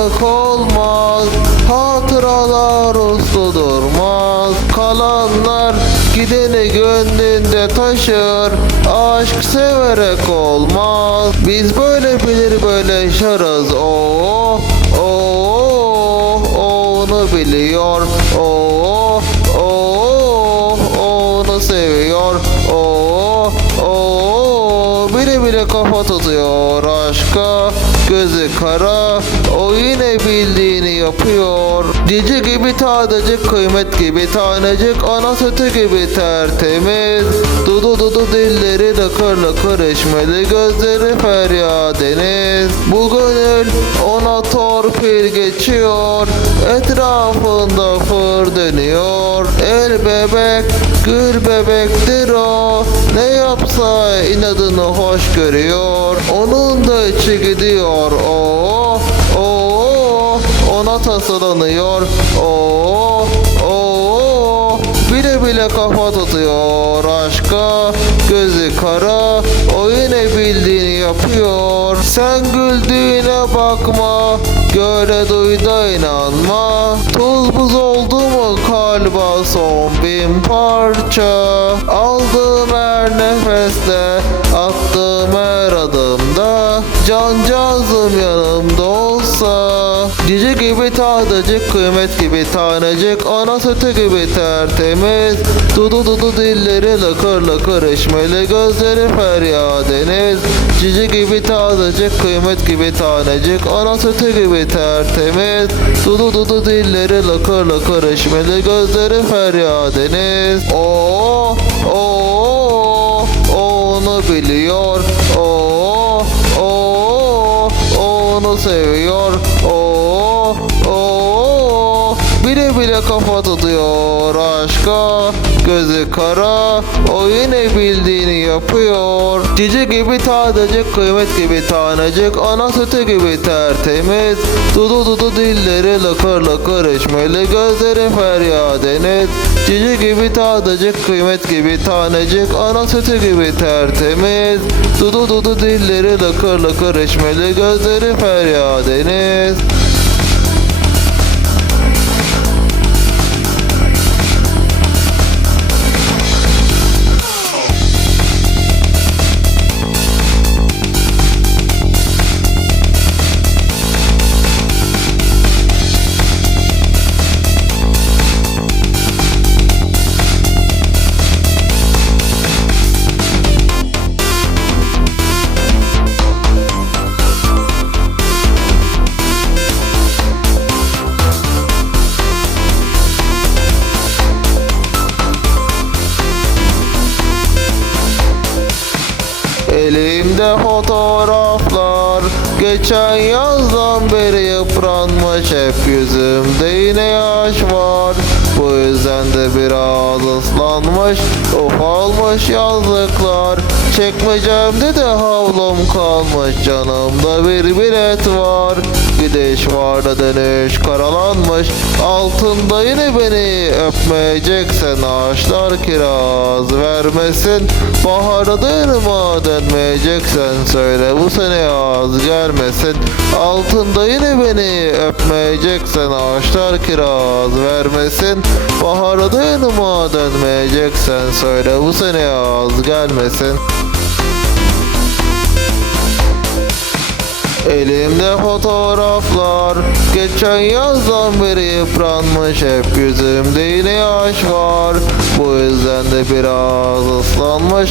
Ayrılık olmaz Hatıralar uslu durmaz. Kalanlar gideni gönlünde taşır Aşk severek olmaz. Biz böyle bilir böyle yaşarız. Oo, oo, onu biliyor kafa tutuyor aşka Gözü kara. O yine bildiğini yapıyor. Cici gibi tadecik kıymet gibi tanecik. Ana sütü gibi tertemiz. Dudu dudu dilleri lıkır lıkır eşmeli Gözleri feryat deniz. Bu gönül ona torpil geçiyor. Etrafında fır dönüyor. El bebek gül bebektir o. Ne yapsa inadını hoş görüyor Onun da içi gidiyor. O o ona tasarlanıyor. O o bile bile kafa tutuyor. Aşka gözü kara o yine bildiğini yapıyor. Sen güldüğüne bakma göre duy da inanma. Tuz buz oldu mu kalba son bin parça. Aldığım adımda can cazım yanımda olsa. Cici gibi tadacık kıymet gibi tanecik. Ana sütü gibi tertemiz. Dudu dudu dilleri lıkır lıkır eşmeli Gözleri feryat deniz Cici gibi tadacık kıymet gibi tanecik. Ana sütü gibi tertemiz. Dudu dudu dilleri lıkır lıkır eşmeli Gözleri feryat deniz Oo, oo, 12 de bile bile kafa tutuyor aşka Gözü kara. O yine bildiğini yapıyor. Cici gibi tadacık kıymet gibi tanecik. Ana sütü gibi tertemiz. Dudu dudu dilleri lıkır lıkır eşmeli Gözleri feryat deniz Cici gibi tadacık kıymet gibi tanecik. Ana sütü gibi tertemiz. Dudu dudu dilleri lıkır lıkır eşmeli Gözleri feryat deniz Elimde fotoğraflar. Geçen yazdan beri yıpranmış Hep yüzümde yine yaş var. Bu yüzden de biraz ıslanmış Ufalmış yazlıklar. Çekmecemde de havlum kalmış Canımda bir bilet var Gidiş var da dönüş karalanmış. Altında yine beni öpmeyeceksen Ağaçlar kiraz vermesin. Baharda ırmağa dönmeyeceksen Söyle bu sene yaz gelmesin. Altında yine beni öpmeyeceksen Ağaçlar kiraz vermesin. Baharda ırmağa dönmeyeceksen Söyle bu sene yaz gelmesin Elimde fotoğraflar. Geçen yazdan beri yıpranmış. Hep yüzümde yine yaş var. Bu yüzden de biraz ıslanmış.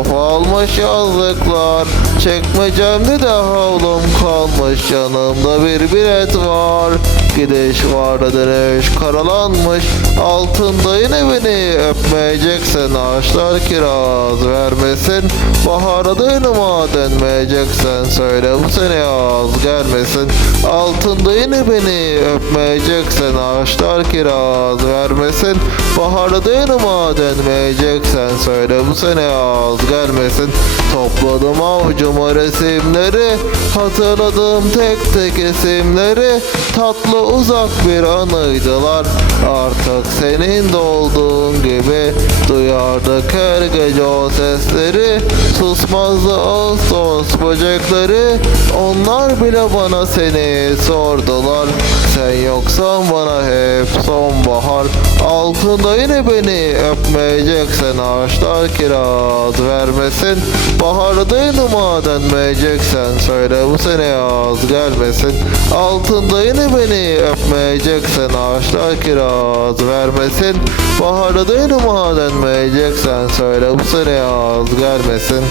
Ufalmış yazlıklar Çekmecemde de havlum kalmış. Yanımda bir bilet var. Gidiş var da dönüş karalanmış. Altında yine beni öpmeyeceksen Ağaçlar kiraz vermesin. Bahara dönüma dönmeyeceksen Söyle bu sene yaz gelmesin. Altında yine beni öpmeyeceksen Ağaçlar kiraz vermesin. Bahara dönüma dönmeyeceksen Söyle bu sene yaz gelmesin. Topladım avucuma resimleri Hatırladım tek tek isimleri. Tatlı uzak bir anıydılar. Artık senin de olduğun gibi Duyardık her gece o sesleri Susmazdı Ağustos böcekleri. Onlar bile bana seni sordular. Sen yoksan bana hep sonbahar. Altında yine beni öpmeyeceksen Ağaçlar kiraz vermesin. Bahardaydı maden meyeceksen Söyle bu sene yaz gelmesin. Altında yine beni öpmeyeceksen Ağaçlar kiraz vermesin. Bahardaydı maden meyeceksen Söyle bu sene yaz gelmesin